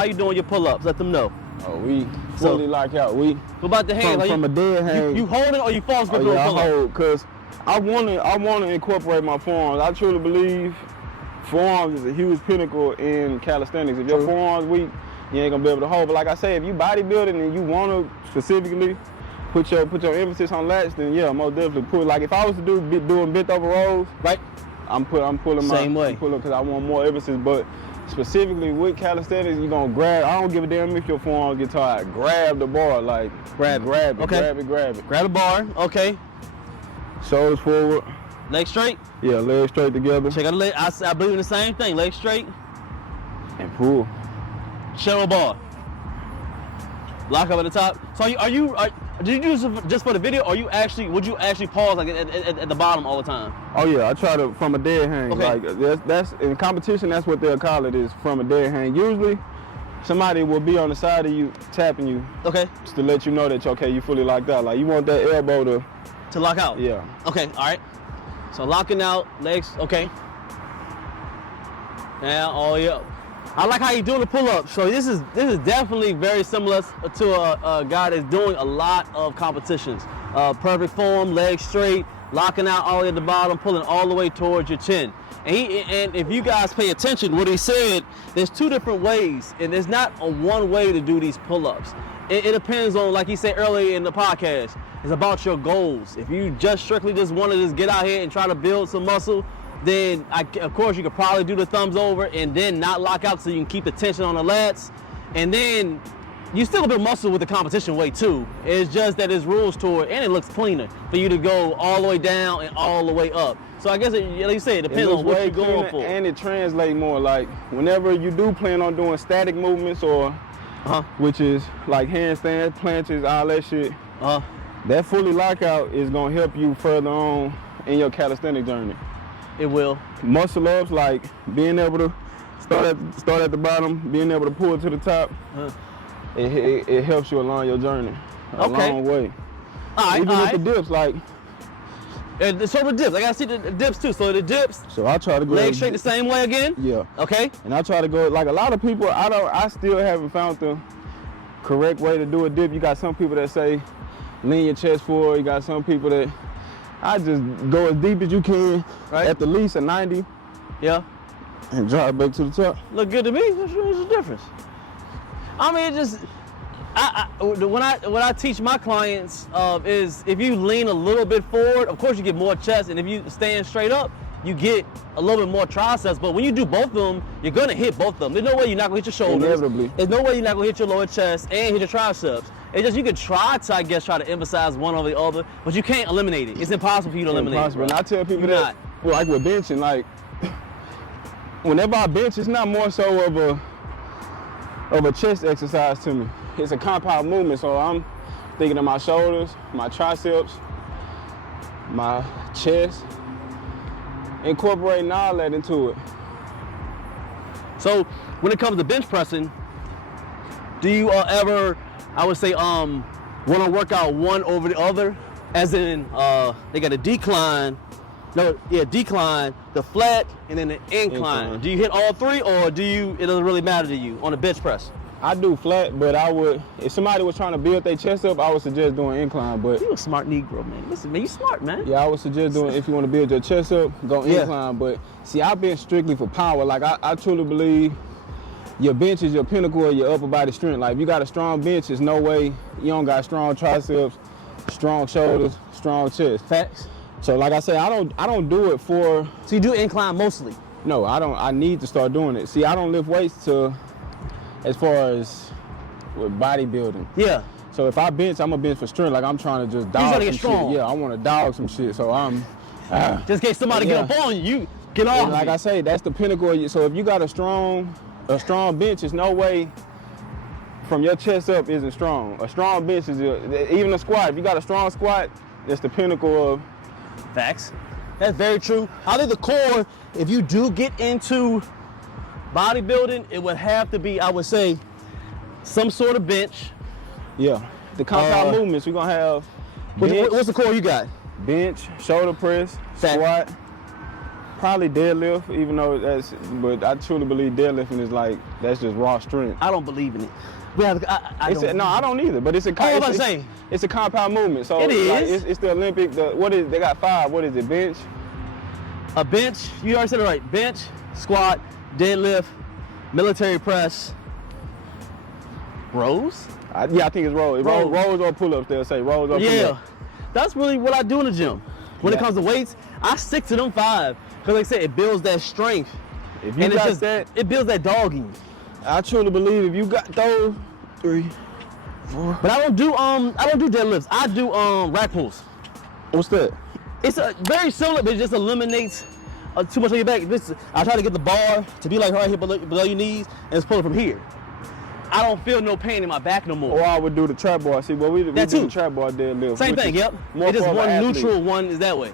How you doing your pull-ups? Let them know. Oh, we fully lock out. We What about the hand? from a dead hand. You hold it or you false grip? Oh, yeah, I hold, cause I want to incorporate my forearms. I truly believe forearms is a huge pinnacle in calisthenics. If your forearms weak, you ain't gonna be able to hold. But like I say, if you bodybuilding and you want to specifically put your emphasis on lats, then yeah, most definitely put. Like if I was to doing bent over rows, right? I'm pulling my same way. Because I want more emphasis, but. Specifically with calisthenics, you're gonna grab. I don't give a damn if your forearms get tired. Grab the bar, like grab it. Okay. Grab it. Grab the bar. Okay. Shoulders forward. Legs straight. Yeah, legs straight together. Check out the leg. I believe in the same thing. Legs straight. And pull. Shoulder bar. Lock up at the top. So did you do this just for the video, or would you actually pause like at the bottom all the time? Oh yeah, I try to from a dead hang. Okay. Like that's in competition. That's what they'll call it, is from a dead hang. Usually, somebody will be on the side of you tapping you. Okay. Just to let you know that you fully locked out. Like you want that elbow to lock out. Yeah. Okay. All right. So locking out legs. Okay. Now all up. I like how you're doing the pull-up. So this is definitely very similar to a guy that's doing a lot of competitions. Perfect form, legs straight, locking out all the way at the bottom, pulling all the way towards your chin. And if you guys pay attention, what he said, there's two different ways, and there's not a one way to do these pull-ups. It depends on, like he said earlier in the podcast, it's about your goals. If you strictly want to get out here and try to build some muscle, then of course you could probably do the thumbs over and then not lock out so you can keep the tension on the lats. And then you still build muscle with the competition weight too. It's just that there's rules to it and it looks cleaner for you to go all the way down and all the way up. So I guess, like you said, it depends on what you're going for. And it translates more. Like whenever you do plan on doing static movements or which is like handstands, planches, all that shit, that fully lockout is gonna help you further on in your calisthenic journey. It will. Muscle ups, like being able to start at the bottom, being able to pull to the top, it helps you along your journey a long way. Even with the dips, like. So the dips, I gotta see the dips too. So the dips. So I try to go. Legs straight the same way again? Yeah. Okay. And I try to go, like a lot of people, I still haven't found the correct way to do a dip. You got some people that say lean your chest forward. You got some people that I just go as deep as you can, at the least a 90. Yeah. And drop back to the top. Look good to me. What's the difference? I mean, it just, when I teach my clients is if you lean a little bit forward, of course you get more chest, and if you stand straight up, you get a little bit more triceps. But when you do both of them, you're gonna hit both of them. There's no way you're not gonna hit your shoulders. Inevitably. There's no way you're not gonna hit your lower chest and hit your triceps. It's just you can try to emphasize one over the other, but you can't eliminate it. It's impossible for you to eliminate it. And I tell people that, well, like with benching, like whenever I bench, it's not more so of a chest exercise to me. It's a compound movement, so I'm thinking of my shoulders, my triceps, my chest, incorporating all that into it. So when it comes to bench pressing, do you ever, I would say, want to work out one over the other? As in, they got a decline, decline, the flat, and then the incline. Do you hit all three, or it doesn't really matter to you on the bench press? I do flat, but if somebody was trying to build their chest up, I would suggest doing incline. But you a smart Negro, man. Listen, man, you smart, man. Yeah, I would suggest doing, if you want to build your chest up, go incline. But see, I've been strictly for power. Like I truly believe your bench is your pinnacle of your upper body strength. Like if you got a strong bench, there's no way you don't got strong triceps, strong shoulders, strong chest. Facts. So like I said, I don't do it for. So you do incline mostly? No, I don't. I need to start doing it. See, I don't lift weights as far as with bodybuilding. Yeah. So if I bench, I'm a bench for strength. Like I'm trying to just dog some shit. Yeah, I want to dog some shit. So I'm. Just in case somebody get up on you, get off. And like I say, that's the pinnacle of you. So if you got a strong bench, there's no way from your chest up isn't strong. A strong bench is even a squat. If you got a strong squat, it's the pinnacle of. Facts. That's very true. I think the core, if you do get into bodybuilding, it would have to be, I would say, some sort of bench. Yeah. The compound movements, we're going to have bench, what's the core you got? Bench, shoulder press, squat, Probably deadlift, even though but I truly believe deadlifting is like, that's just raw strength. I don't believe in it. I don't either, but it's a it's a compound movement. So it is. Like, it's the Olympic, they got 5, what is it, bench? A bench, you already said it right. Bench, squat, deadlift, military press, rows? I think it's rows. Rows or pull-ups, they'll say. Rows or pull-ups. Yeah, that's really what I do in the gym. When it comes to weights, I stick to them 5. Because like I said, it builds that strength. If you got it builds that dog in you. I truly believe if you got those 3, 4. But I don't do deadlifts. I do rack pulls. What's that? It's very similar, but it just eliminates too much on your back. I try to get the bar to be like right here below your knees and just pull it from here. I don't feel no pain in my back no more. Or I would do the trap bar. See, we do the trap bar deadlift. Same thing, yep. It's just one neutral, one is that way.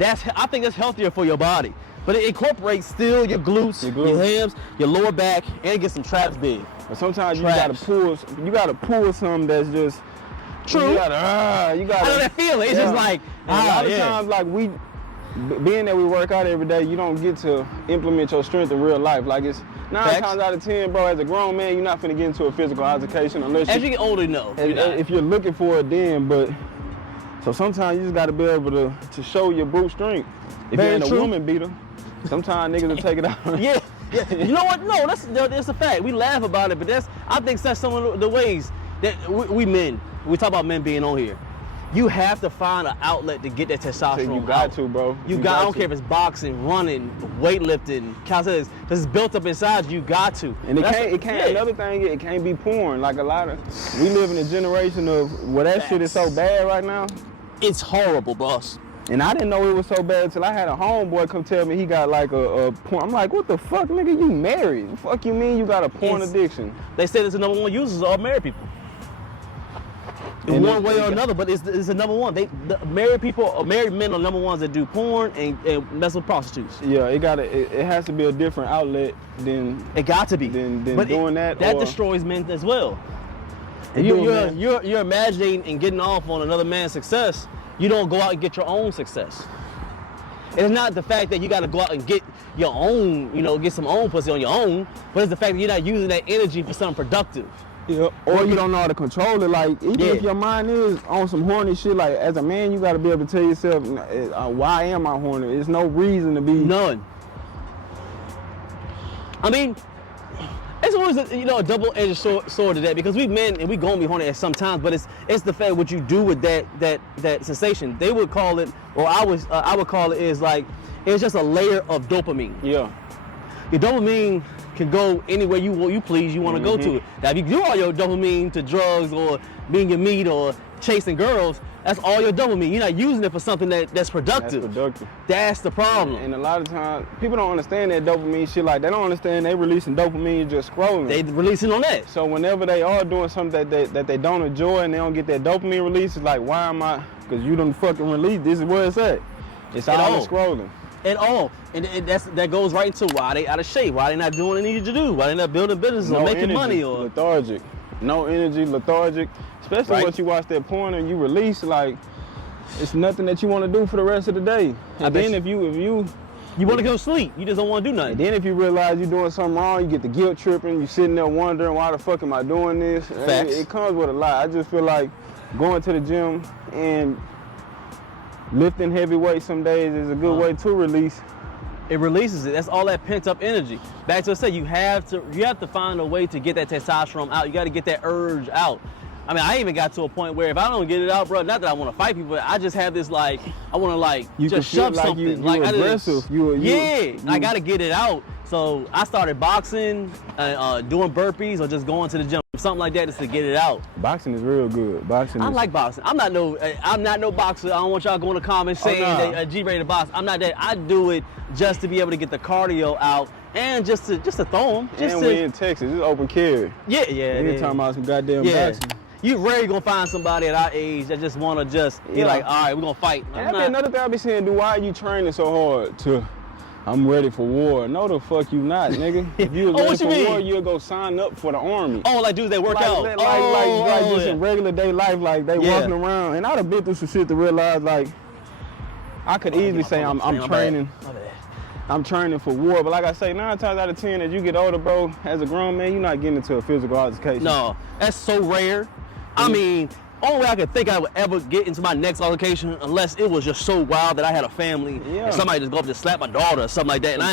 I think that's healthier for your body. But it incorporates still your glutes, your hams, your lower back, and get some traps big. But sometimes you gotta pull something that's just true. You gotta I know that feeling. It's just like a lot of times, like being that we work out every day, you don't get to implement your strength in real life. Like it's 9 times out of 10, bro. As a grown man, you're not finna get into a physical altercation unless as you get older, no. If you're looking for it, then. But so sometimes you just gotta be able to show your brute strength. If you ain't a woman beater, sometimes niggas will take it out. Yeah. You know what? No, that's a fact. We laugh about it, but I think that's some of the ways that we men. We talk about men being on here. You have to find an outlet to get that testosterone. You got to, bro. I don't care if it's boxing, running, weightlifting, calisthenics, because it's built up inside you. Got to. And another thing, it can't be porn. Like we live in a generation of where that shit is so bad right now. It's horrible, boss. And I didn't know it was so bad until I had a homeboy come tell me he got like a porn. I'm like, what the fuck, nigga? You married? The fuck you mean you got a porn addiction? They said it's the number 1 users are married people. In one way or another, but it's the number 1. Married men are number 1s that do porn and mess with prostitutes. Yeah, it has to be a different outlet than it got to be. Than but doing that destroys men as well. And you're imagining and getting off on another man's success. You don't go out and get your own success. It's not the fact that you got to go out and get your own, get some own pussy on your own, but it's the fact that you're not using that energy for something productive. Yeah. Or you don't know how to control it. Like, even if your mind is on some horny shit, like, as a man, you got to be able to tell yourself, why am I horny? There's no reason to be. None. I mean, it's always a double-edged sword to that, because we men, and we gonna be horny at some times, but it's the fact what you do with that sensation. They would call it, or I would call it, is like, it's just a layer of dopamine. Yeah. Your dopamine can go anywhere you please, you want to go to it. Now, if you do all your dopamine to drugs or being your meat or chasing girls, that's all your dopamine. You're not using it for something that's productive. That's the problem. And a lot of times, people don't understand that dopamine shit. Like, they don't understand they releasing dopamine just scrolling. They releasing on that. So whenever they are doing something that they don't enjoy and they don't get that dopamine release, it's like, why am I? Because you done fucking release. This is where it's at. It's all in scrolling. At all. And that goes right into why they out of shape, why they not doing what they need to do, why they not building businesses or making money. Or lethargic. No energy, lethargic. Especially once you watch that porn and you release, like, it's nothing that you want to do for the rest of the day. And then if you want to go sleep, you just don't want to do nothing. And then if you realize you're doing something wrong, you get the guilt tripping, you sitting there wondering, why the fuck am I doing this? Facts. It comes with a lot. I just feel like going to the gym and lifting heavy weights some days is a good way to release. It releases it. That's all that pent up energy. Back to what I said, you have to find a way to get that testosterone out. You got to get that urge out. I mean, I even got to a point where if I don't get it out, bro, not that I want to fight people, I just have this, like, I want to, like, just shove something. You're aggressive. I got to get it out. So I started boxing, doing burpees, or just going to the gym, something like that, just to get it out. Boxing is real good. I like boxing. I'm not no boxer. I don't want y'all going to comments saying they G-rated box. I'm not that. I do it just to be able to get the cardio out and just to throw them. We're in Texas. It's open carry. Yeah. We're talking about some goddamn boxing. You rarely gonna find somebody at our age that just wanna be like, all right, we're gonna fight. And that'd be another thing I be saying, dude, why are you training so hard to, I'm ready for war? No, the fuck you not, nigga. If you was ready for war, you'll go sign up for the army. Oh, like dudes that work out. Like just in regular day life, like they walking around. And I'd have been through some shit to realize, like, I could easily say I'm training. I'm training for war. But like I say, 9 times out of 10, as you get older, bro, as a grown man, you're not getting into a physical altercation. No, that's so rare. I mean, only way I could think I would ever get into my next altercation unless it was just so wild that I had a family and somebody just go up and slap my daughter or something like that. And I